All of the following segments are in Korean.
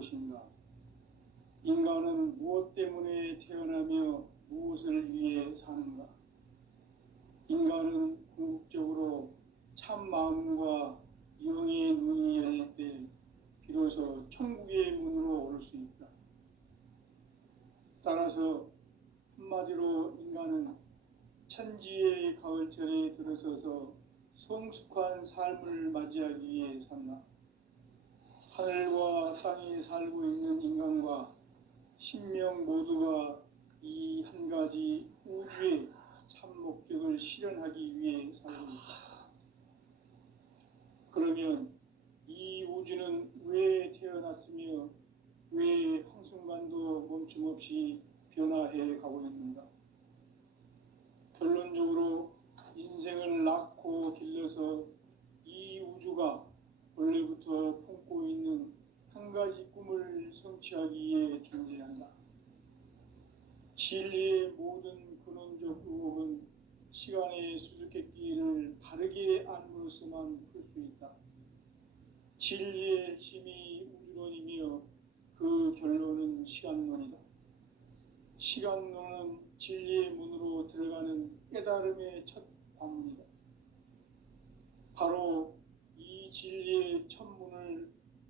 무엇인가? 인간은 무엇 때문에 태어나며 무엇을 위해 사는가? 인간은 궁극적으로 참 마음과 영의 눈이 열릴 때 비로소 천국의 문으로 오를 수 있다. 따라서 한마디로 인간은 천지의 가을철에 들어서서 성숙한 삶을 맞이하기 위해 산다. 하늘과 땅에 살고 있는 인간과 신명 모두가 이 한 가지 우주의 참 목적을 실현하기 위해 살고 있다. 그러면 이 우주는 왜 태어났으며 왜 한순간도 멈춤없이 변화해 가고 있는가? 결론적으로 인생을 낳고 길러서 이 우주가 원래부터 품고 있는 한 가지 꿈을 성취하기 위해 존재한다. 진리의 모든 근원적 의혹은 시간의 수수께끼를 바르게 알므로서만 풀 수 있다. 진리의 핵심이 우주론이며 그 결론은 시간론이다. 시간론은 진리의 문으로 들어가는 깨달음의 첫 관문이다. 바로 이 진리의 첫 문을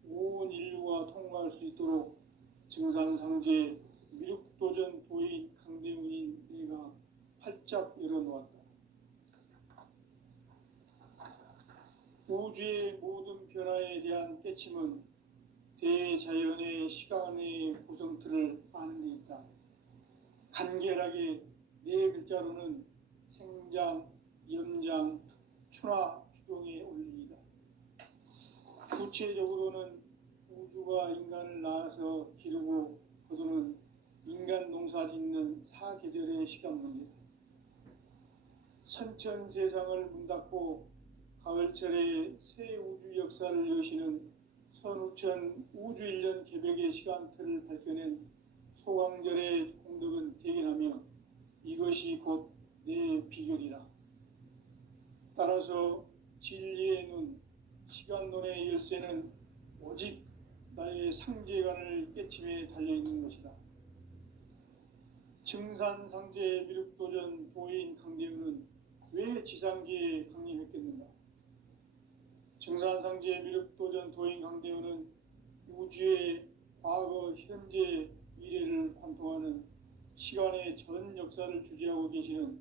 온 인류가 통과할 수 있도록 증산상제 미륵도전 도인 강대문인 내가 활짝 열어놓았다. 우주의 모든 변화에 대한 깨침은 대자연의 시간의 구성틀을 아는 데 있다. 간결하게 네 글자로는 생장, 염장, 추나 추동의 원리이다. 구체적으로는 우주가 인간을 낳아서 기르고 거두는 인간 농사 짓는 사계절의 시간 문제. 선천 세상을 문 닫고 가을철에 새 우주 역사를 여시는 선우천 우주 1년 개벽의 시간틀을 밝혀낸 소강절의 공덕은 대견하며 이것이 곧 내 비결이라. 따라서 진리의 눈, 시간론의 열쇠는 오직 나의 상제관을 깨침에 달려있는 것이다. 증산상제 미륵도전 도인 강대우는 왜 지상계에 강림했겠는가? 증산상제 미륵도전 도인 강대우는 우주의 과거, 현재, 미래를 관통하는 시간의 전 역사를 주재하고 계시는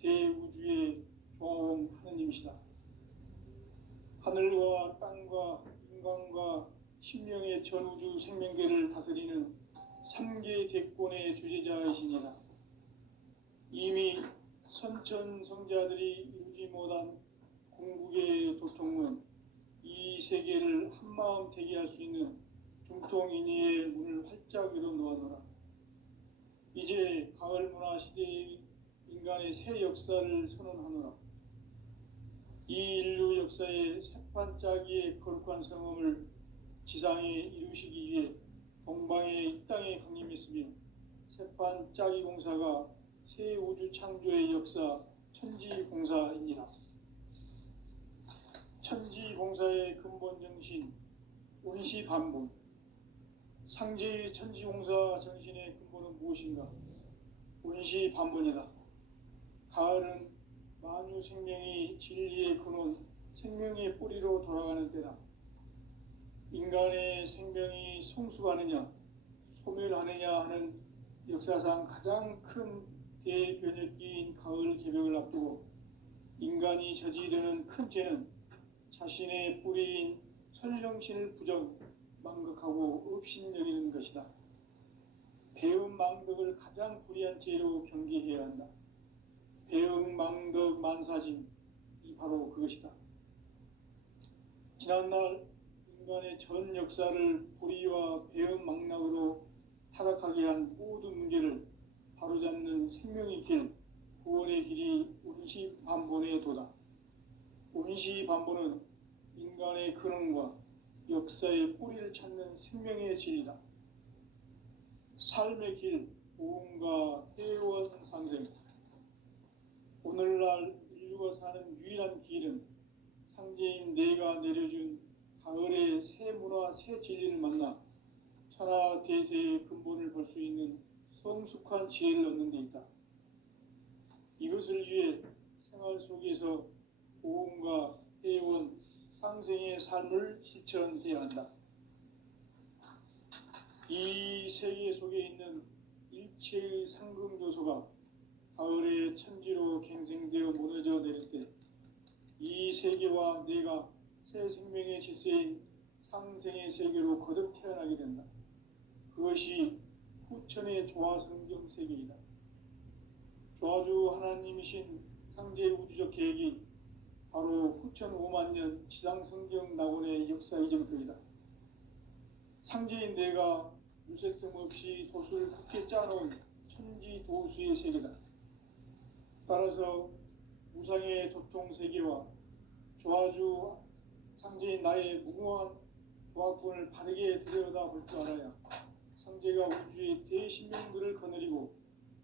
대우주의 조화원 하느님이시다. 하늘과 땅과 인간과 신명의 전우주 생명계를 다스리는 3계 대권의 주재자이시니라. 이미 선천성자들이 이루지 못한 궁극의 도통은 이 세계를 한마음 되게 할 수 있는 중통인의의 문을 활짝 열어놓아노라. 이제 가을 문화 시대의 인간의 새 역사를 선언하노라. 이 인류 역사의 새판짜기의 거룩한 성험을 지상에 이루시기 위해 동방의 이 땅에 강림했으며 새판짜기 공사가 새 우주 창조의 역사 천지공사이니라. 천지공사의 근본 정신 운시반본. 상제의 천지공사 정신의 근본은 무엇인가? 운시반본이다. 가을은 만유 생명이 진리의 근원, 생명의 뿌리로 돌아가는 때다. 인간의 생명이 성숙하느냐, 소멸하느냐 하는 역사상 가장 큰 대변혁기인 가을 개벽을 앞두고 인간이 저지르는 큰 죄는 자신의 뿌리인 설령신을 부정, 망극하고 업신여기는 것이다. 배움 망덕을 가장 불의한 죄로 경계해야 한다. 배움 망덕 만사진, 이 바로 그것이다. 지난날 인간의 전 역사를 불의와 배움 망락으로 타락하게 한 모든 문제를 바로잡는 생명의 길, 구원의 길이 운시반본의 도다. 운시반본은 인간의 근원과 역사의 뿌리를 찾는 생명의 진리다. 삶의 길, 보험과 회원 상생. 오늘날 인류가 사는 유일한 길은 상제인 내가 내려준 가을의 새 문화, 새 진리를 만나 천하 대세의 근본을 볼 수 있는 성숙한 지혜를 얻는 데 있다. 이것을 위해 생활 속에서 보험과 회원, 상생의 삶을 실천해야 한다. 이 세계 속에 있는 일체의 상금 요소가 가을의 천지로 갱생되어 무너져 내릴 때 이 세계와 내가 새 생명의 질서인 상생의 세계로 거듭 태어나게 된다. 그것이 후천의 조화성경 세계이다. 조화주 하나님이신 상제 우주적 계획이 바로 후천 5만 년 지상성경 낙원의 역사 이정표이다. 상제인 내가 유세 틈 없이 도수를 굳게 짜놓은 천지 도수의 세계다. 따라서 우상의 도통 세계와 조화주 상제인 나의 무궁한 조화권을 바르게 들여다볼 줄 알아야 상제가 우주의 대신명들을 거느리고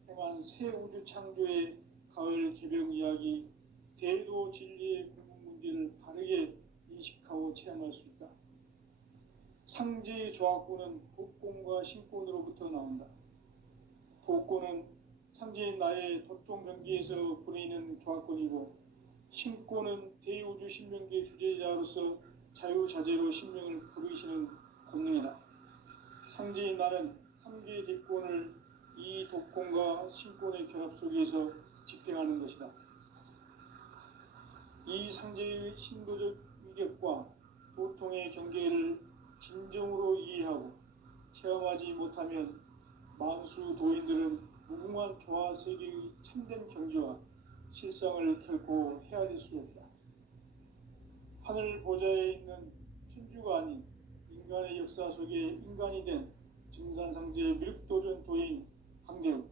행한 새 우주 창조의 가을 개병 이야기, 대도 진리의 궁극 문제를 바르게 인식하고 체험할 수 있다. 상제의 조화권은 복권과 신권으로부터 나온다. 복권은 상제인 나의 도통 경계에서 보내는 조화권이고, 신권은 대우주 신명계 주제자로서 자유자재로 신명을 부르시는 권능이다. 상제인 나는 상계 대권을 이 독권과 신권의 결합 속에서 집행하는 것이다. 이 상제의 신도적 위격과 도통의 경계를 진정으로 이해하고 체험하지 못하면 만수 도인들은 무궁한 조화 세계의 참된 경지와 실상을 결코 헤아릴 수 없다. 하늘 보좌에 있는 천주가 아닌 인간의 역사 속에 인간이 된 증산상제의 미륵도전 도인 강대우,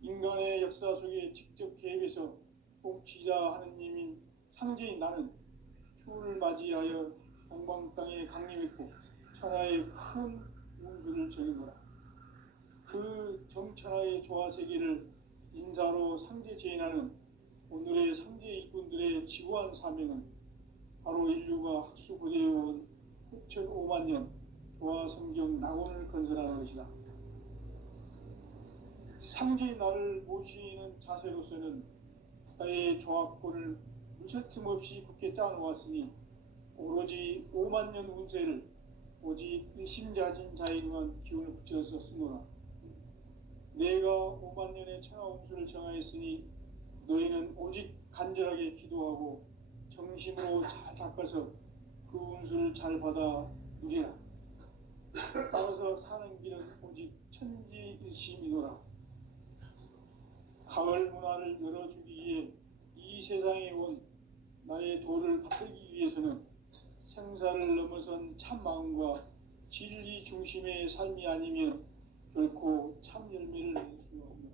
인간의 역사 속에 직접 개입해서 통치자 하느님인 상제인 나는 추운을 맞이하여 동방 땅에 강림했고 천하의 큰 운수를 정해노라. 그 정천하의 조화세계를 인사로 상제 제인하는 오늘의 상제 일꾼들의 지구한 사명은 바로 인류가 학수고대해온 후천 5만 년 조화성경 낙원을 건설하는 것이다. 상제인 나를 모시는 자세로서는 나의 조합권을 무쇠틈 없이 굳게 짜놓았으니 오로지 5만 년 운세를 오직 일심자진 자에 의한 기운을 붙여서 쓰노라. 내가 5만 년의 천하 운수를 정하였으니 너희는 오직 간절하게 기도하고 정심으로 잘 닦아서 그 운수를 잘 받아 누리라. 따라서 사는 길은 오직 천지일심이노라. 가을 문화를 열어주기 위해 이 세상에 온 나의 도를 받들기 위해서는 생사를 넘어선 참 마음과 진리 중심의 삶이 아니면 결코 참 열매를 낼 수 없는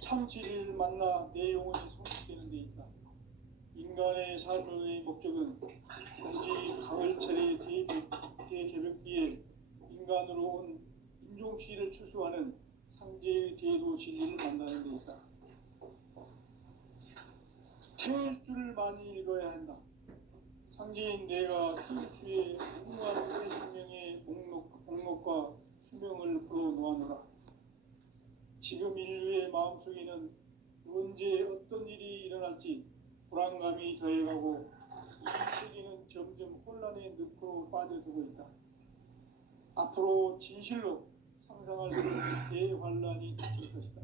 참 진리를 만나 내 영혼이 성숙되는 데 있다. 인간의 삶의 목적은 오직 가을철의 대개벽기에 인간으로 온 인종시를 추수하는 상제의 대도 진리를 만나는 데 있다. 태일주를 많이 읽어야 한다. 상제인 내가 태일주의 무궁한 새 생명의 목록과 수명을 불어놓아노라. 지금 인류의 마음속에는 언제 어떤 일이 일어날지 불안감이 더해가고 이 세계는 점점 혼란의 늪으로 빠져들고 있다. 앞으로 진실로 상상할 수 없는 대환란이 닥칠 것이다.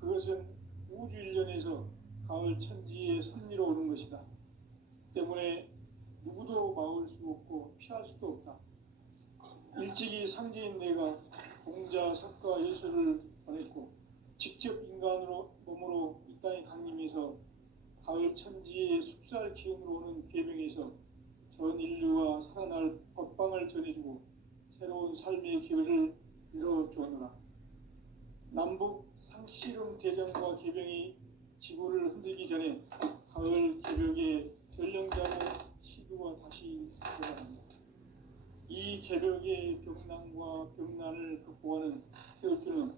그것은 우주 일련에서 가을 천지의 섭리로 오는 것이다. 때문에 누구도 막을 수 없고 피할 수도 없다. 일찍이 상제인 내가 공자, 석가, 예수를 보냈고 직접 인간으로 몸으로 이 땅에 강림해서 가을 천지의 숲살 기운으로 오는 계명에서 전 인류가 살아날 법방을 전해주고 새로운 삶의 기회를 이뤄주었노라. 남북 상씨름 대전과 계병이 지구를 흔들기 전에 가을 개벽의 전령자로 시도가 다시 들어갑니다. 이 개벽의 병난과 병난을 극복하는 태울주는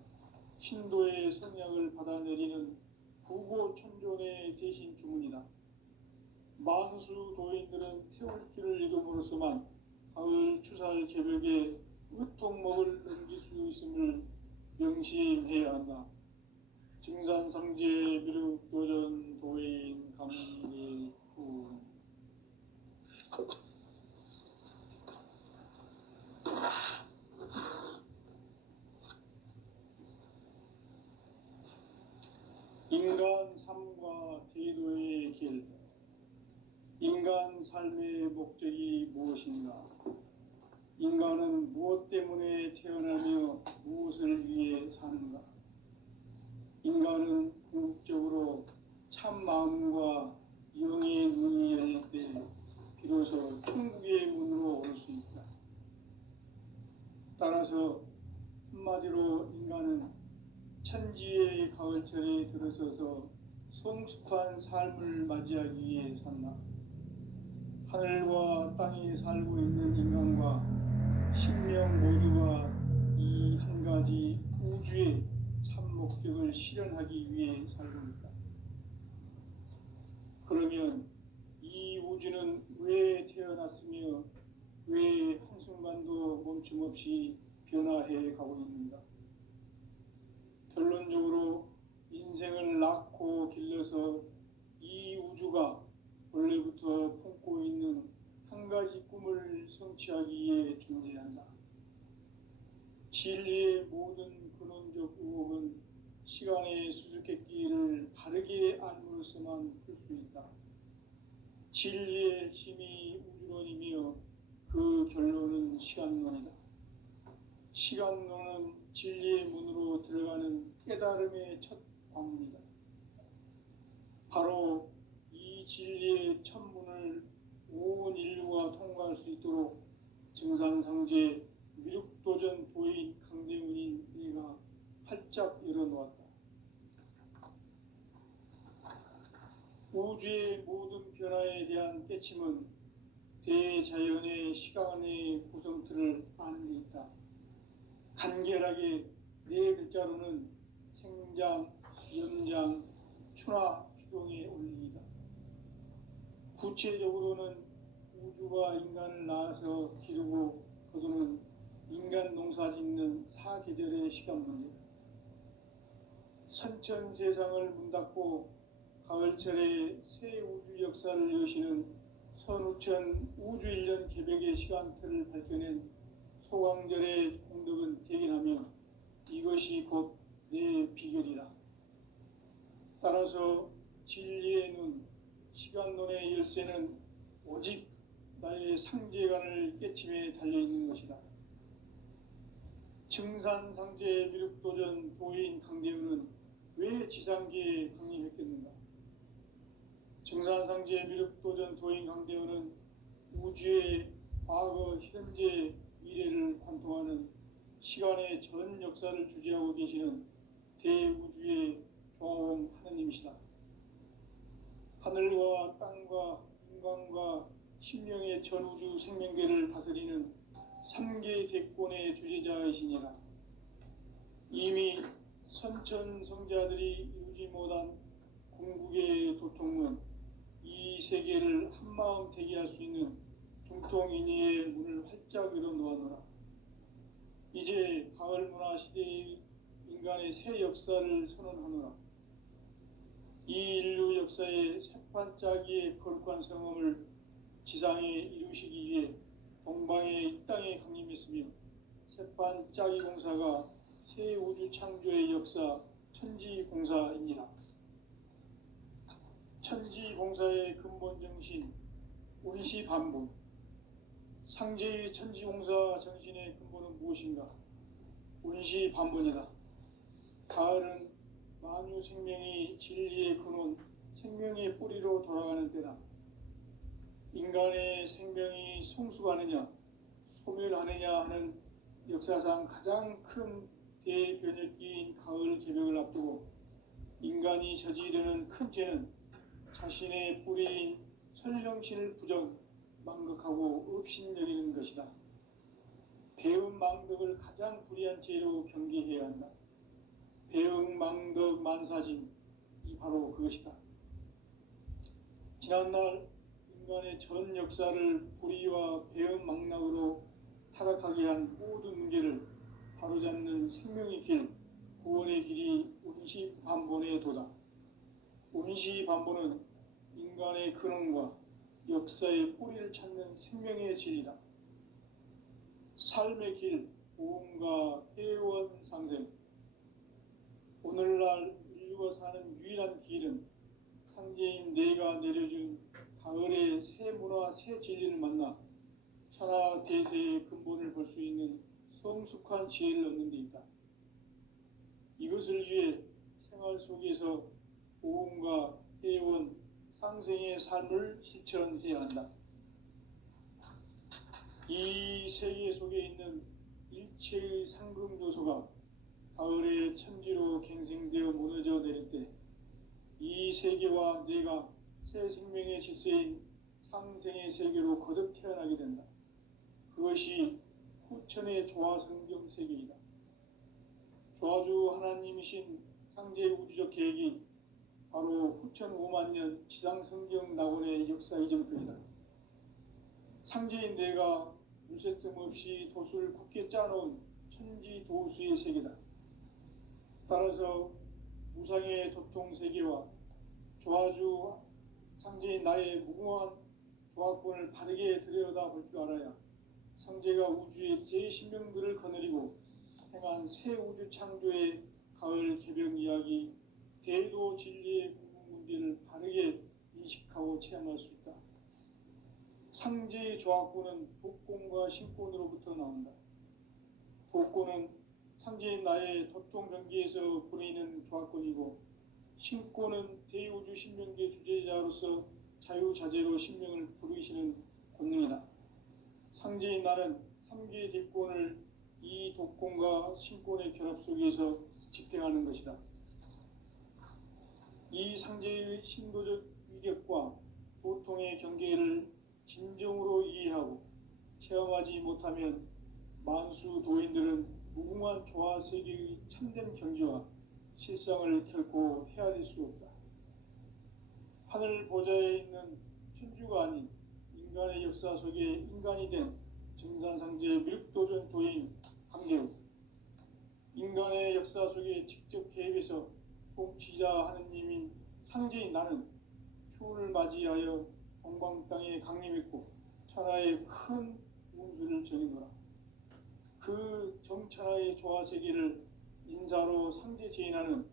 신도의 성약을 받아내리는 구고천존의 대신 주문이다. 만수 도인들은 태울주를 읽음으로써만 가을 추살 개벽에 으통목을 넘길 수 있음을 명심해야 한다. 증산상제 미륵도전 도인 감리 후 인간 삶과 제도의 길. 인간 삶의 목적이 무엇인가? 인간은 무엇 때문에 태어나며 무엇을 위해 사는가? 인간은 궁극적으로 참 마음과 영의 문이 열릴 때 비로소 천국의 문으로 올 수 있다. 따라서 한마디로 인간은 천지의 가을철에 들어서서 성숙한 삶을 맞이하기 위해 산다. 하늘과 땅에 살고 있는 인간과 신명 모두가 이 한 가지 우주의 참 목적을 실현하기 위해 살고 있다. 그러면 이 우주는 왜 태어났으며 왜 한순간도 멈춤 없이 변화해 가고 있는가? 결론적으로 인생을 낳고 길러서 이 우주가 원래부터 품고 있는 한 가지 꿈을 성취하기 위해 존재한다. 진리의 모든 근원적 의혹은 시간의 수수께끼를 바르게 알므로써만 풀 수 있다. 진리의 핵심이 우주론이며 그 결론은 시간론이다. 시간론은 진리의 문으로 들어가는 깨달음의 첫 관문이다. 바로 이 진리의 첫 문을 온 인류가 통과할 수 있도록 증산상제 미륵도전 도인 강대문인 내가 활짝 열어놓았다. 우주의 모든 변화에 대한 깨침은 대자연의 시간의 구성틀을 아는 데 있다. 간결하게 네 글자로는 생장, 연장, 추나 추동의 원리이다. 구체적으로는 우주가 인간을 낳아서 기르고 거두는 인간 농사 짓는 사계절의 시간 문제다. 선천 세상을 문 닫고 가을철에 새 우주 역사를 여시는 선우천 우주 1년 개벽의 시간틀을 밝혀낸 소강절의 공덕은 대견하며 이것이 곧 내 비결이라. 따라서 진리의 눈, 시간론의 열쇠는 오직 나의 상제관을 깨침에 달려있는 것이다. 증산상제 미륵도전 도인 강대우는 왜 지상계에 강림했겠는가? 증산상제 미륵도전 도인 강대우는 우주의 과거, 현재, 미래를 관통하는 시간의 전 역사를 주재하고 계시는 대우주의 교황 하느님이시다. 하늘과 땅과 인간과 신명의 전우주 생명계를 다스리는 3개 대권의 주제자이시니라. 이미 선천성자들이 이루지 못한 궁극의 도통은 이 세계를 한마음 되게 할 수 있는 중통인의의 문을 활짝 열어놓아노라. 이제 가을 문화 시대의 인간의 새 역사를 선언하노라. 이 인류 역사의 새판짜기의 거룩한 성험을 지상에 이루시기 위해 동방의 이 땅에 강림했으며 새판짜기 공사가 새 우주 창조의 역사 천지공사입니다. 천지공사의 근본 정신 운시반복. 상제의 천지공사 정신의 근본은 무엇인가? 운시반복이다. 가을은 만유 생명이 진리의 근원, 생명의 뿌리로 돌아가는 때다. 인간의 생명이 성숙하느냐, 소멸하느냐 하는 역사상 가장 큰 대변혁기인 가을 개벽을 앞두고 인간이 저지르는 큰 죄는 자신의 뿌리인 설령신을 부정, 망극하고 업신여기는 것이다. 배움 망덕을 가장 불의한 죄로 경계해야 한다. 배움 망덕 만사진, 이 바로 그것이다. 지난날 인간의 전 역사를 불의와 배은 망락으로 타락하게 한 모든 문제를 바로잡는 생명의 길, 구원의 길이 운시반본의 도다. 운시반본은 인간의 근원과 역사의 뿌리를 찾는 생명의 진리다. 삶의 길, 보험과 회원 상생. 오늘날 인류가 사는 유일한 길은 상제인 내가 내려준 가을의 새 문화, 새 진리를 만나 천하 대세의 근본을 볼 수 있는 성숙한 지혜를 얻는 데 있다. 이것을 위해 생활 속에서 보험과 회원, 상생의 삶을 실천해야 한다. 이 세계 속에 있는 일체의 상승조소가 가을의 천지로 갱생되어 무너져 내릴 때 이 세계와 내가 새 생명의 질서인 상생의 세계로 거듭 태어나게 된다. 그것이 후천의 조화성경 세계이다. 조화주 하나님이신 상제 우주적 계획이 바로 후천 5만 년 지상성경 낙원의 역사 이정표이다. 상제인 내가 물새틈 없이 도수를 굳게 짜놓은 천지도수의 세계다. 따라서 무상의 도통세계와 조화주 상제인 나의 무궁한 조화권을 바르게 들여다볼 줄 알아야 상제가 우주의 제10명들을 거느리고 행한 새 우주 창조의 가을 개벽 이야기, 대도 진리의 궁극 문제를 바르게 인식하고 체험할 수 있다. 상제의 조화권은 독권과 신권으로부터 나온다. 독권은 상제인 나의 도통전기에서 보내는 조화권이고, 신권은 대우주 신명계 주제자로서 자유자재로 신명을 부르시는 권능이다. 상제인 나는 3개 대권을 이 독권과 신권의 결합 속에서 집행하는 것이다. 이 상제의 신도적 위격과 도통의 경계를 진정으로 이해하고 체험하지 못하면 만수 도인들은 무궁한 조화 세계의 참된 경지와 실상을 결코 헤아릴 수 없다. 하늘 보좌에 있는 천주가 아닌 인간의 역사 속에 인간이 된 정산상제 미륵도전 도인 강재우, 인간의 역사 속에 직접 개입해서 통치자 하느님인 상제인 나는 추운을 맞이하여 동방 땅에 강림했고 천하의 큰 운수를 정해노라. 그 정천하의 조화세계를 인사로 상제 제인하는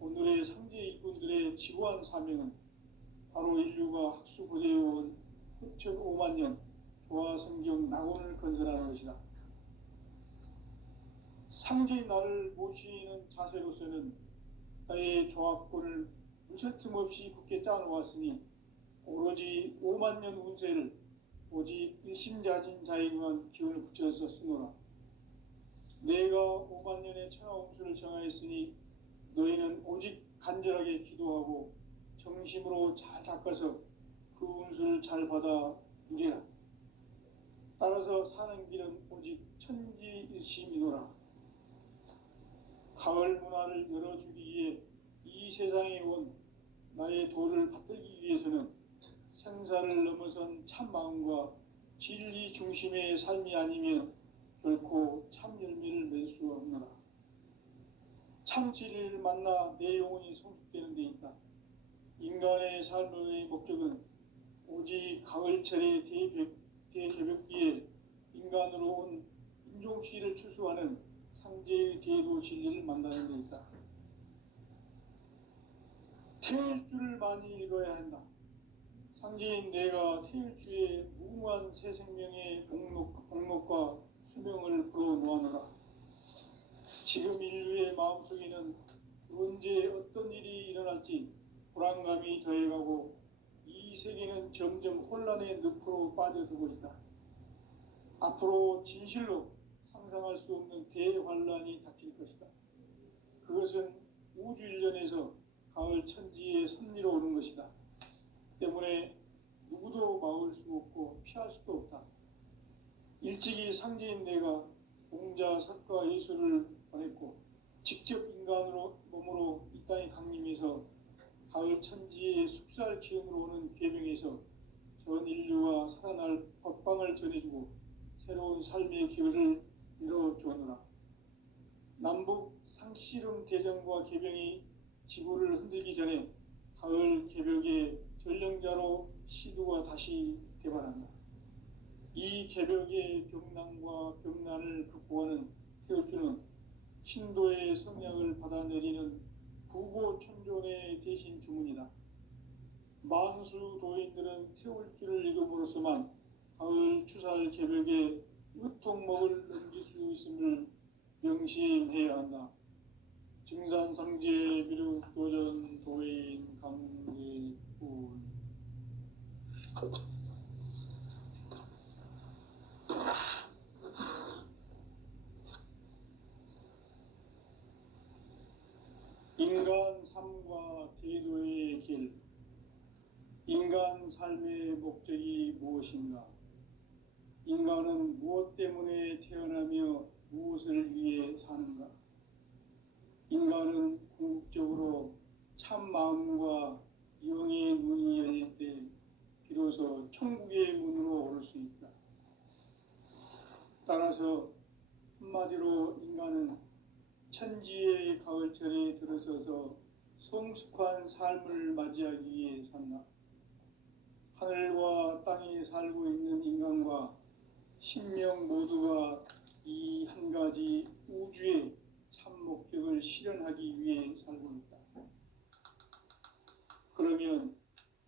오늘의 상제 이군들의 지고한 사명은 바로 인류가 학수 고대해온 후천 5만 년 조화성경 낙원을 건설하는 것이다. 상제인 나를 모시는 자세로서는 나의 조합권을 무쇠틈 없이 굳게 짜놓았으니 오로지 5만 년 운세를 오직 일심자진 자에게만 기운을 붙여서 쓰노라. 내가 5만 년의 천하 운수를 정하였으니 너희는 오직 간절하게 기도하고 정심으로 잘 닦아서 그 운수를 잘 받아 누리라. 따라서 사는 길은 오직 천지일심이노라. 가을 문화를 열어주기 위해 이 세상에 온 나의 도를 받들기 위해서는 생사를 넘어선 참마음과 진리 중심의 삶이 아니면 결코 참 열매를 맺을 수 없노라. 참 진리를 만나 내 영혼이 성숙되는 데 있다. 인간의 삶의 목적은 오직 가을철의 대개벽기에 인간으로 온 인종시를 추수하는 상제의 대도 진리를 만나는 데 있다. 태일주를 많이 읽어야 한다. 상제인 내가 태일주의 무궁한 새 생명의 목록과 수명을 불어놓아노라. 지금 인류의 마음속에는 언제 어떤 일이 일어날지 불안감이 더해가고 이 세계는 점점 혼란의 늪으로 빠져들고 있다. 앞으로 진실로 상상할 수 없는 대환란이 닥칠 것이다. 그것은 우주 일련에서 가을 천지의 섭리로 오는 것이다. 때문에 누구도 막을 수 없고 피할 수도 없다. 일찍이 상제인 내가 공자, 석가, 예수를 보냈고 직접 인간으로 몸으로 이 땅에 강림해서 가을 천지의 숲살 기운으로 오는 계명에서 전 인류가 살아날 법방을 전해주고 새로운 삶의 기회를 열어주었노라. 남북 상씨름 대전과 개병이 지구를 흔들기 전에 가을 개벽의 전령자로 시두가 다시 대발한다. 이 개벽의 병난과 병난을 극복하는 태울주는 신도의 성약을 받아내리는 부고천존의 대신 주문이다. 만수 도인들은 태울주를 읽음으로써만 가을 추살 개벽의 으통목을 넘길 수 있음을 명심해야 한다. 증산상제 미륵도전 도인 강제군 인간 삶과 제도의 길. 인간 삶의 목적이 무엇인가? 인간은 무엇 때문에 태어나며 무엇을 위해 사는가? 인간은 궁극적으로 참 마음과 영의 문이 열릴 때 비로소 천국의 문으로 오를 수 있다. 따라서 한마디로 인간은 천지의 가을철에 들어서서 성숙한 삶을 맞이하기 위해 산다. 하늘과 땅에 살고 있는 인간과 신명 모두가 이 한 가지 우주의 참 목적을 실현하기 위해 살고 있다. 그러면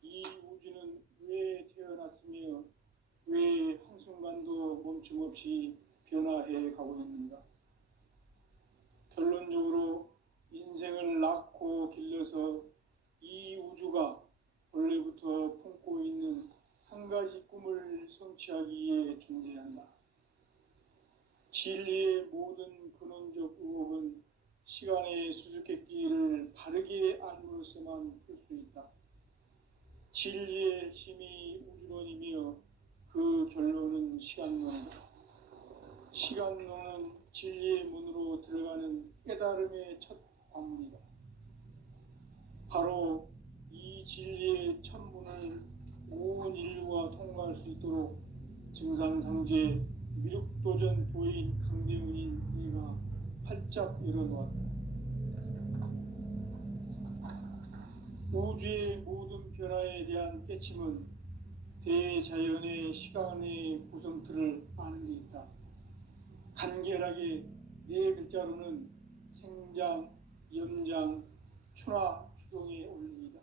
이 우주는 왜 태어났으며 왜 한순간도 멈춤없이 변화해 가고 있는가? 결론적으로 인생을 낳고 길러서 이 우주가 원래부터 품고 있는 한 가지 꿈을 성취하기 위해 존재한다. 진리의 모든 근원적 의혹은 시간의 수수께끼를 바르게 알므로써만 풀 수 있다. 진리의 핵심이 우주론이며 그 결론은 시간론이다. 시간론은 진리의 문으로 들어가는 깨달음의 첫 관문이다. 바로 이 진리의 첫 문을 온 인류가 통과할 수 있도록 증산상제 미륵도전 도인 강대훈인 내가 활짝 열어놓았다. 우주의 모든 변화에 대한 깨침은 대자연의 시간의 구성틀을 아는 데 있다. 간결하게 네 글자로는 생장, 염장, 추나 추동의 원리이다.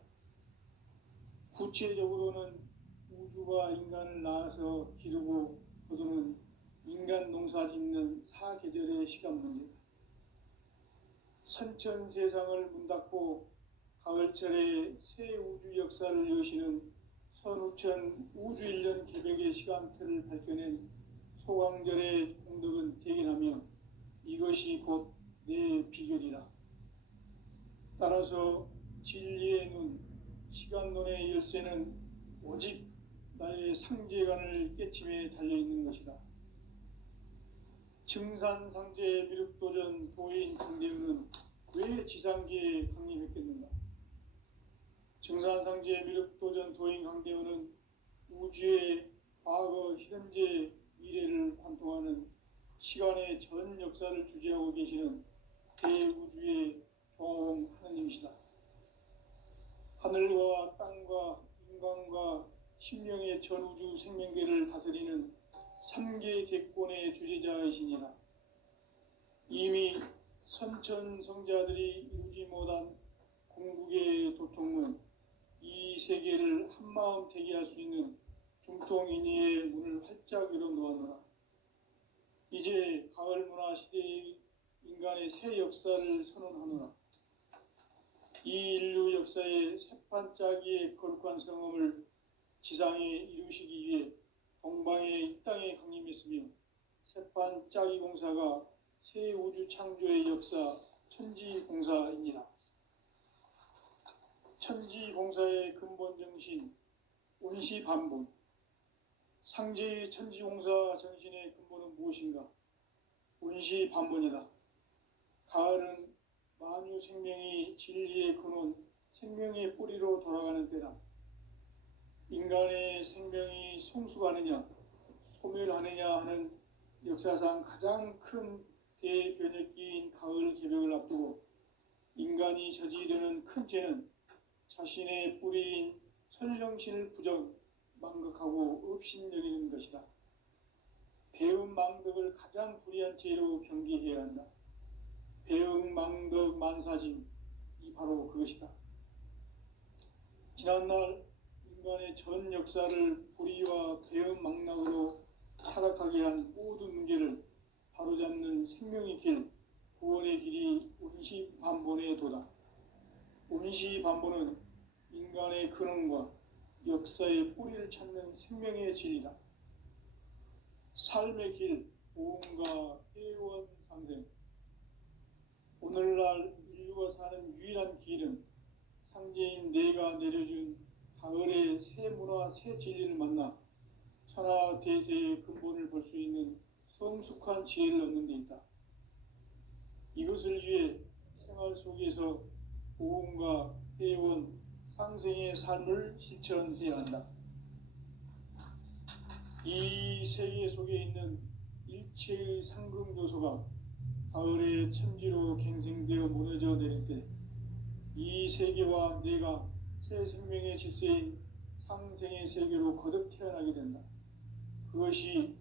구체적으로는 우주가 인간을 낳아서 기르고 거두는 인간 농사 짓는 사계절의 시간 문제다. 선천 세상을 문 닫고 가을철에 새 우주 역사를 여시는 선우천 우주 1년 개벽의 시간틀을 밝혀낸 소강절의 공덕은 대견하며 이것이 곧 내 비결이라. 따라서 진리의 눈, 시간론의 열쇠는 오직 나의 상제관을 깨침에 달려있는 것이다. 증산상제 미륵도전 도인 강대훈은 왜 지상계에 강림했겠는가? 증산상제 미륵도전 도인 강대훈은 우주의 과거, 현재, 미래를 관통하는 시간의 전 역사를 주재하고 계시는 대우주의 종홍 하느님이시다. 하늘과 땅과 인간과 신명의 전우주 생명계를 다스리는 3계 대권의 주재자이시니라. 이미 선천성자들이 이루지 못한 궁극의 도통문, 이 세계를 한마음 되게 할 수 있는 중통인의의 문을 활짝 열어놓았노라. 이제 가을 문화 시대의 인간의 새 역사를 선언하노라. 이 인류 역사의 새판짜기의 거룩한 성험을 지상에 이루시기 위해 동방의 이 땅에 강림했으며 새판짜기 공사가 새 우주 창조의 역사 천지공사입니다. 천지공사의 근본 정신 운시반본. 상제의 천지공사 정신의 근본은 무엇인가? 운시반본이다. 가을은 만유 생명이 진리의 근원, 생명의 뿌리로 돌아가는 때다. 인간의 생명이 성숙하느냐 소멸하느냐 하는 역사상 가장 큰 대변혁기인 가을 개벽을 앞두고 인간이 저지르는 큰 죄는 자신의 뿌리인 선령신을 부정 망각하고 업신여기는 것이다. 배음 망덕을 가장 불의한 죄로 경계해야 한다. 배음 망덕 만사진 이 바로 그것이다. 지난날 인간의 전 역사를 불의와 배음 망락으로 타락하게 한 모든 문제를 바로잡는 생명의 길, 구원의 길이 운시반본의 도다. 운시반본은 인간의 근원과 역사의 뿌리를 찾는 생명의 진리다. 삶의 길, 보험과 회원 상생. 오늘날 인류가 사는 유일한 길은 상제인 내가 내려준 가을의 새 문화, 새 진리를 만나 천하 대세의 근본을 볼 수 있는 성숙한 지혜를 얻는 데 있다. 이것을 위해 생활 속에서 보험과 회원, 상생의 삶을 실천해야 한다. 이 세계 속에 있는 일체의 상금 요소가 가을의 천지로 갱생되어 무너져 내릴 때 이 세계와 내가 새 생명의 질서인 상생의 세계로 거듭 태어나게 된다. 그것이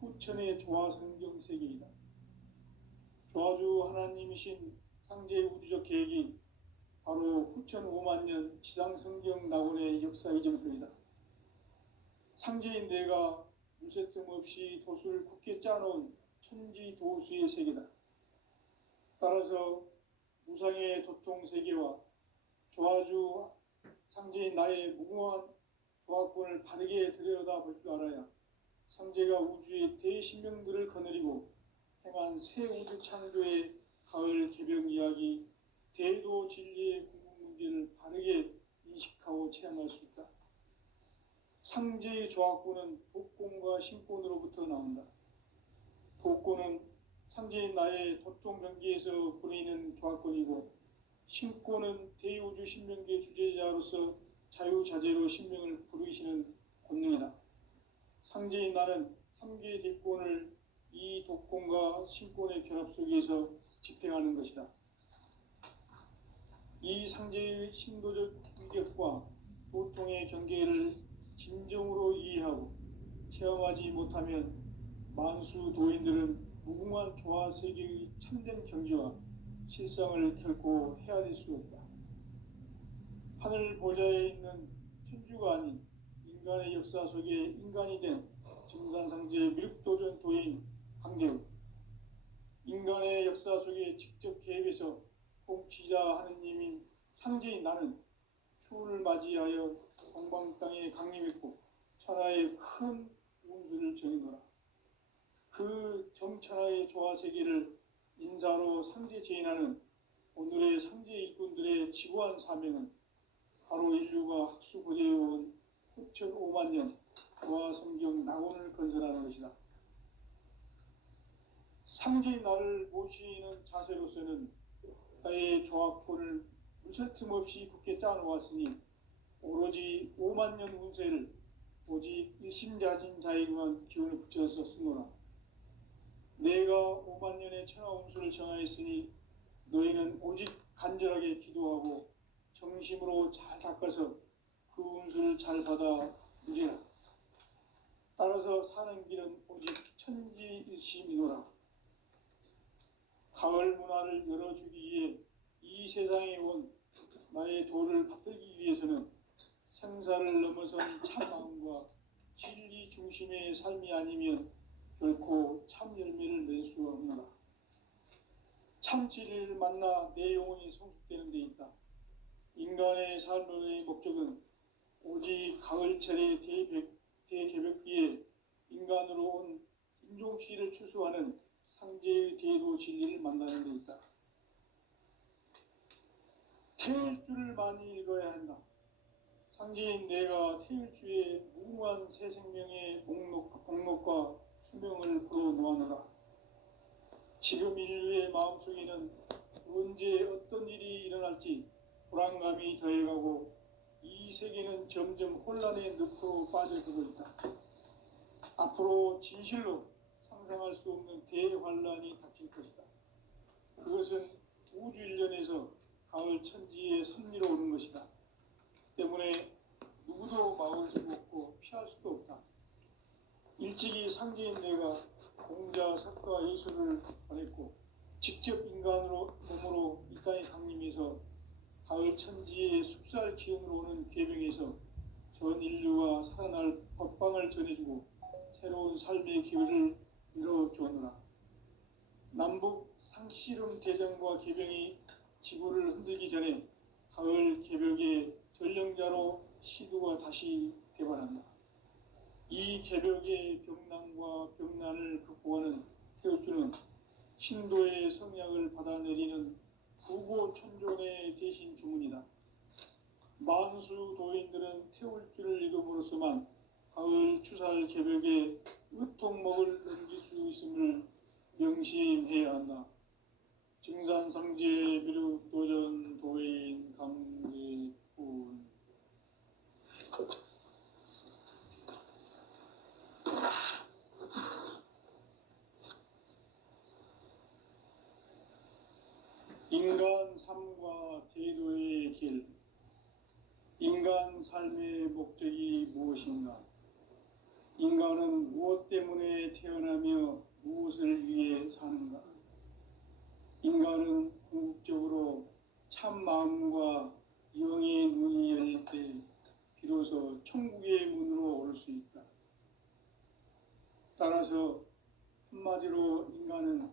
후천의 조화성경 세계이다. 조화주 하나님이신 상제의 우주적 계획이 바로 후천 5만년 지상성경 낙원의 역사 이전표이다. 상제인 내가 무쇠뜸 없이 도수를 굳게 짜놓은 천지 도수의 세계다. 따라서 무상의 도통 세계와 조화주 상제인 나의 무궁한 조화권을 바르게 들여다볼 줄 알아야 상제가 우주의 대신명들을 거느리고 행한 새 우주 창조의 가을 개벽 이야기, 대도 진리의 궁극 문제를 바르게 인식하고 체험할 수 있다. 상제의 조화권은 독권과 신권으로부터 나온다. 독권은 상제인 나의 도통 경계에서 부리는 조화권이고, 신권은 대우주 신명계 주제자로서 자유자재로 신명을 부르시는 권능이다. 상제인 나는 3개 대권을 이 독권과 신권의 결합 속에서 집행하는 것이다. 이 상제의 신도적 위격과 도통의 경계를 진정으로 이해하고 체험하지 못하면 만수 도인들은 무궁한 조화 세계의 참된 경지와 실상을 결코 헤아릴 수 없다. 하늘 보좌에 있는 천주가 아닌 인간의 역사 속에 인간이 된 증산상제의 미륵도전 도인 강대우, 인간의 역사 속에 직접 개입해서 통치자 하느님인 상제인 나는 추운을 맞이하여 동방 땅에 강림했고 천하의 큰 운수를 정해노라. 그 정천하의 조화세계를 인사로 상제 제인하는 오늘의 상제 일꾼들의 지구한 사명은 바로 인류가 학수고대해온 후천 5만년 조화성경 낙원을 건설하는 것이다. 상제인 나를 모시는 자세로서는 나의 조화권을 무쇠틈 없이 굳게 짜놓았으니 오로지 5만년 운세를 오직 일심자진 자에게만 기운을 붙여서 쓰노라. 내가 5만년의 천하 운수를 정하였으니 너희는 오직 간절하게 기도하고 정심으로 잘 닦아서 그 운수를 잘 받아 누리라. 따라서 사는 길은 오직 천지일심이노라. 가을 문화를 열어주기 위해 이 세상에 온 나의 도를 받들기 위해서는 생사를 넘어선 참 마음과 진리 중심의 삶이 아니면 결코 참 열매를 낼 수 없노라. 참 진리를 만나 내 영혼이 성숙되는 데 있다. 인간의 삶의 목적은 오직 가을철의 대개벽기에 인간으로 온 인종씨를 추수하는 상제의 대도 진리를 만나는 데 있다. 태일주를 많이 읽어야 한다. 상제인 내가 태일주의 무궁한 새 생명의 목록과 수명을 불어놓아노라. 지금 인류의 마음속에는 언제 어떤 일이 일어날지 불안감이 더해가고 이 세계는 점점 혼란의 늪으로 빠져들고 있다. 앞으로 진실로 상상할 수 없는 대환란이 닥칠 것이다. 그것은 우주 일련에서 가을 천지에 선미로 오는 것이다. 때문에 누구도 막을 수 없고 피할 수도 없다. 일찍이 상제인 내가 공자, 석가, 예수를 보냈고 직접 인간으로 몸으로 이 땅에 강림해서 가을 천지의 숲살 기운으로 오는 계병에서 전 인류가 살아날 법방을 전해주고 새로운 삶의 기회를 이뤄주었노라. 남북 상씨름 대전과 계병이 지구를 흔들기 전에 가을 개벽의 전령자로 시두가 다시 개발한다. 이 개벽의 병난과 병난을 극복하는 태울주는 신도의 성약을 받아내리는 구고천존의 대신 주문이다. 만수 도인들은 태울주를 이름으로서만 가을 추살 개벽의 의통목을 넘길 수 있음을 명심해야 한다. 증산상제 미륵도전 도인 강제군. 인간 삶과 제도의 길. 인간 삶의 목적이 무엇인가? 인간은 무엇 때문에 태어나며 무엇을 위해 사는가? 인간은 궁극적으로 참 마음과 영의 눈이 열릴 때 비로소 천국의 문으로 오를 수 있다. 따라서 한마디로 인간은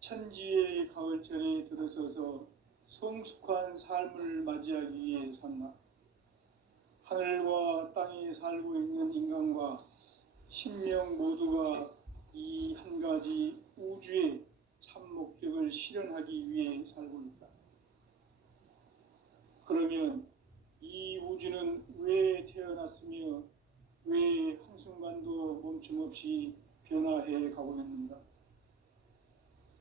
천지의 가을철에 들어서서 성숙한 삶을 맞이하기 위해 산다. 하늘과 땅에 살고 있는 인간과 신명 모두가 이 한 가지 우주의 참 목적을 실현하기 위해 살고 있다. 그러면 이 우주는 왜 태어났으며 왜 한순간도 멈춤 없이 변화해 가고 있는가?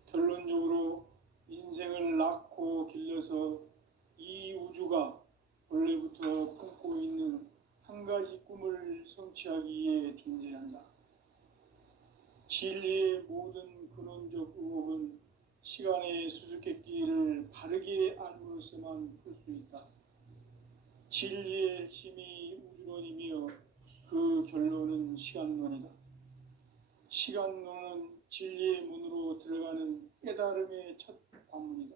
결론적으로 인생을 낳고 길러서 이 우주가 원래부터 품고 있는 한 가지 꿈을 성취하기 위해 존재한다. 진리의 모든 근원적 의혹은 시간의 수수께끼를 바르게 알므로써만 풀 수 있다. 진리의 핵심이 우주론이며 그 결론은 시간론이다. 시간론은 진리의 문으로 들어가는 깨달음의 첫 관문이다.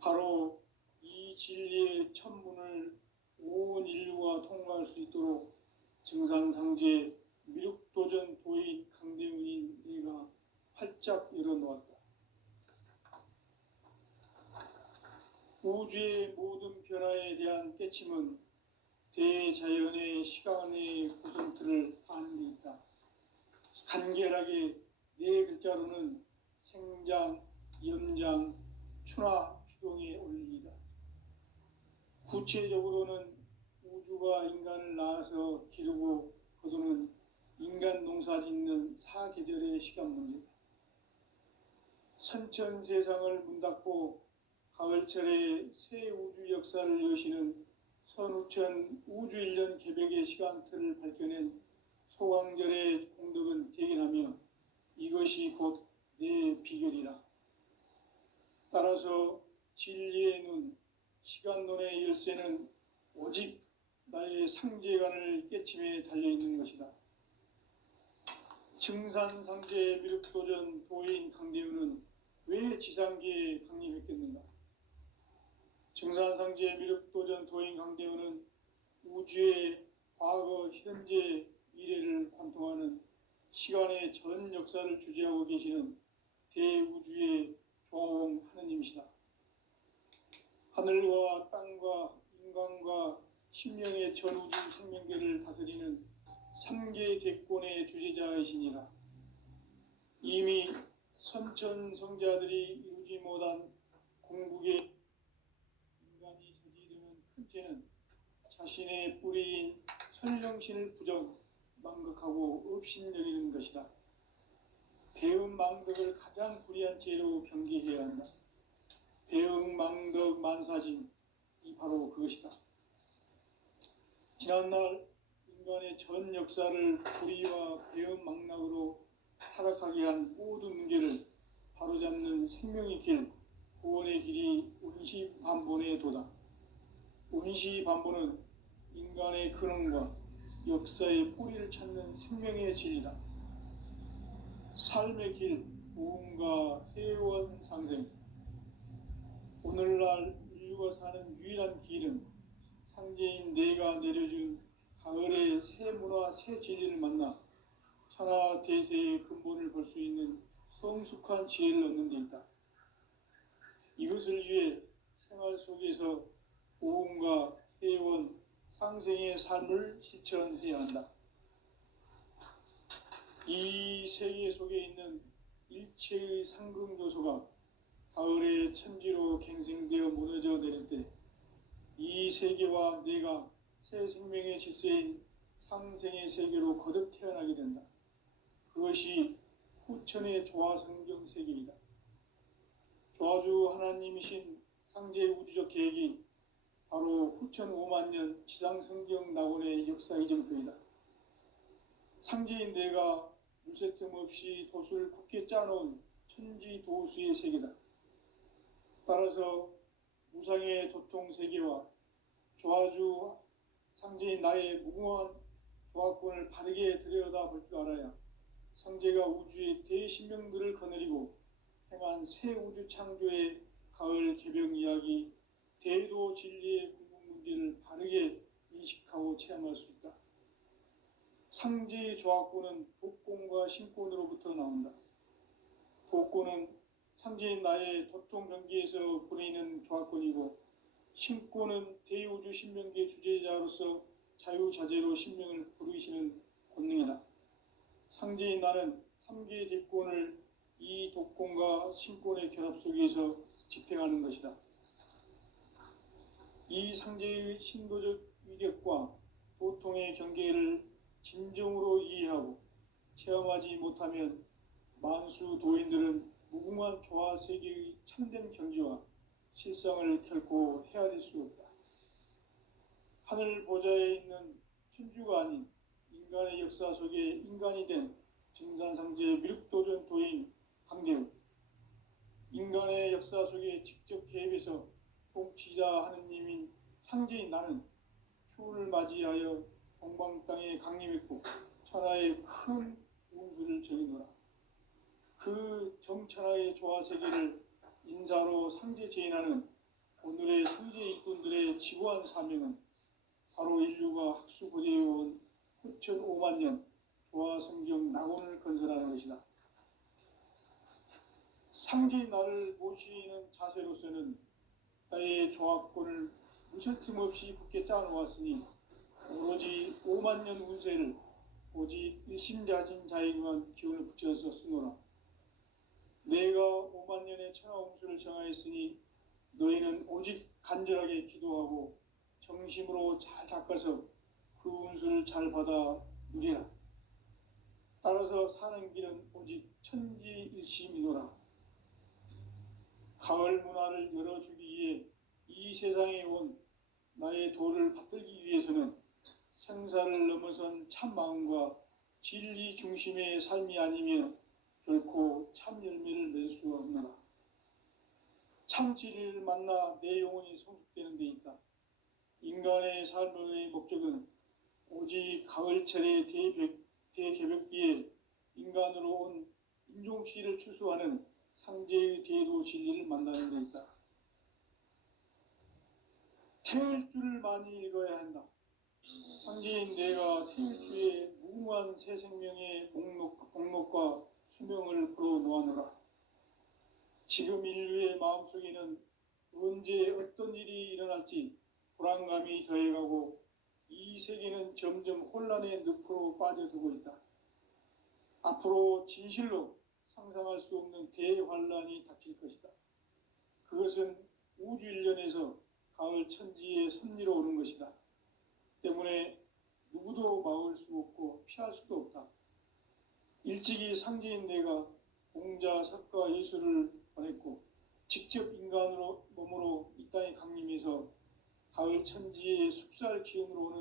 바로 이 진리의 첫 문을 온 인류가 통과할 수 있도록 증산상제 미륵도전 도인 강대훈인 내가 활짝 열어놓았다. 우주의 모든 변화에 대한 깨침은 대자연의 시간의 구성틀을 아는 데 있다. 간결하게 네 글자로는 생장, 연장, 추나 추동의 원리이다. 구체적으로는 우주가 인간을 낳아서 기르고 거두는 인간 농사 짓는 사계절의 시간 문제다. 선천 세상을 문닫고 가을철에 새 우주 역사를 여시는 선우천 우주일년 개벽의 시간틀을 밝혀낸 소강절의 공덕은 대견하며 이것이 곧 내 비결이라. 따라서 진리의 눈, 시간론의 열쇠는 오직 나의 상제관을 깨침에 달려있는 것이다. 증산상제 미륵도전 도인 강대훈은 왜 지상계에 강림했겠는가? 증산상제 미륵도전 도인 강대훈은 우주의 과거, 현재, 미래를 관통하는 시간의 전 역사를 주재하고 계시는 대우주의 조홍 하느님이시다. 하늘과 땅과 인간과 신명의 전우주 생명계를 다스리는 3개 대권의 주재자이시니라. 이미 선천성자들이 이루지 못한 궁극의 인간이 저지르는 큰 죄는 자신의 뿌리인 천령신을 부정, 망극하고 업신여기는 것이다. 배음 망덕을 가장 불의한 죄로 경계해야 한다. 배음 망덕 만사진, 이 바로 그것이다. 지난날 인간의 전 역사를 불의와 배은망락으로 타락하게 한 모든 문제를 바로잡는 생명의 길, 구원의 길이 운시반본에 도다. 운시반본은 인간의 근원과 역사의 뿌리를 찾는 생명의 진리다. 삶의 길, 부흥과 회원 상생. 오늘날 인류가 사는 유일한 길은 상제인 내가 내려준 가을의 새 문화, 새 진리를 만나 천하 대세의 근본을 볼 수 있는 성숙한 지혜를 얻는 데 있다. 이것을 위해 생활 속에서 보험과 회원, 상생의 삶을 실천해야 한다. 이 세계 속에 있는 일체의 상극 요소가 가을의 천지로 갱생되어 무너져 내릴 때 이 세계와 내가 새 생명의 질서인 상생의 세계로 거듭 태어나게 된다. 그것이 후천의 조화성경 세계이다. 조화주 하나님이신 상제의 우주적 계획이 바로 후천 5만 년 지상성경 낙원의 역사 이정표이다. 상제인 내가 물새틈 없이 도수를 굳게 짜놓은 천지 도수의 세계다. 따라서 무상의 도통 세계와 조화주 상제인 나의 무궁한 조화권을 바르게 들여다볼 줄 알아야 상제가 우주의 대신명들을 거느리고 행한 새 우주 창조의 가을 개병 이야기, 대도 진리의 궁극 문제를 바르게 인식하고 체험할 수 있다. 상제의 조화권은 독권과 신권으로부터 나온다. 독권은 상제인 나의 도통 경계에서 부리는 조화권이고, 신권은 대우주 신명계 주제자로서 자유자재로 신명을 부르시는 권능이다. 상제인 나는 3개의 대권을 이 독권과 신권의 결합 속에서 집행하는 것이다. 이 상제의 신도적 위력과 도통의 경계를 진정으로 이해하고 체험하지 못하면 만수 도인들은 무궁한 조화 세계의 참된 경지와 실상을 결코 헤아릴 수 없다. 하늘 보좌에 있는 천주가 아닌 인간의 역사 속에 인간이 된 증산상제 미륵도전 도인 강대우, 인간의 역사 속에 직접 개입해서 통치자 하느님인 상제인 나는 추운을 맞이하여 동방 땅에 강림했고 천하의 큰 운수를 정의노라. 그 정천하의 조화 세계를 인사로 상제 제인하는 오늘의 상제 일꾼들의 지구한 사명은 바로 인류가 학수고대해온 후천 5만 년 조화 성경 낙원을 건설하는 것이다. 상제인 나를 모시는 자세로서는 나의 조화권을 무설틈 없이 굳게 짜놓았으니 오로지 5만 년 운세를 오직 일심자진 자에게만 기운을 붙여서 쓰노라. 내가 5만 년의 천하 운수를 정하였으니 너희는 오직 간절하게 기도하고 정심으로 잘 닦아서 그 운수를 잘 받아 누리라. 따라서 사는 길은 오직 천지일심이노라. 가을 문화를 열어주기 위해 이 세상에 온 나의 도를 받들기 위해서는 생사를 넘어선 참 마음과 진리 중심의 삶이 아니면 결코 참 열매를 맺을 수가 없노라. 참 진리를 만나 내 영혼이 성숙되는 데 있다. 인간의 삶의 목적은 오직 가을철의 대개벽기에 인간으로 온 인종씨를 추수하는 상제의 대도 진리를 만나는 데 있다. 태일주를 많이 읽어야 한다. 상제인 내가 태일주의 무궁한 새 생명의 목록과 수명을 풀어놓아노라. 지금 인류의 마음속에는 언제 어떤 일이 일어날지 불안감이 더해가고 이 세계는 점점 혼란의 늪으로 빠져들고 있다. 앞으로 진실로 상상할 수 없는 대환란이 닥칠 것이다. 그것은 우주 일련에서 가을 천지의 섭리로 오는 것이다. 때문에 누구도 막을 수 없고 피할 수도 없다. 일찍이 상제인 내가 공자, 석가, 예수를 보냈고 직접 인간으로 몸으로 이 땅에 강림해서 가을 천지의 숲살 기운으로 오는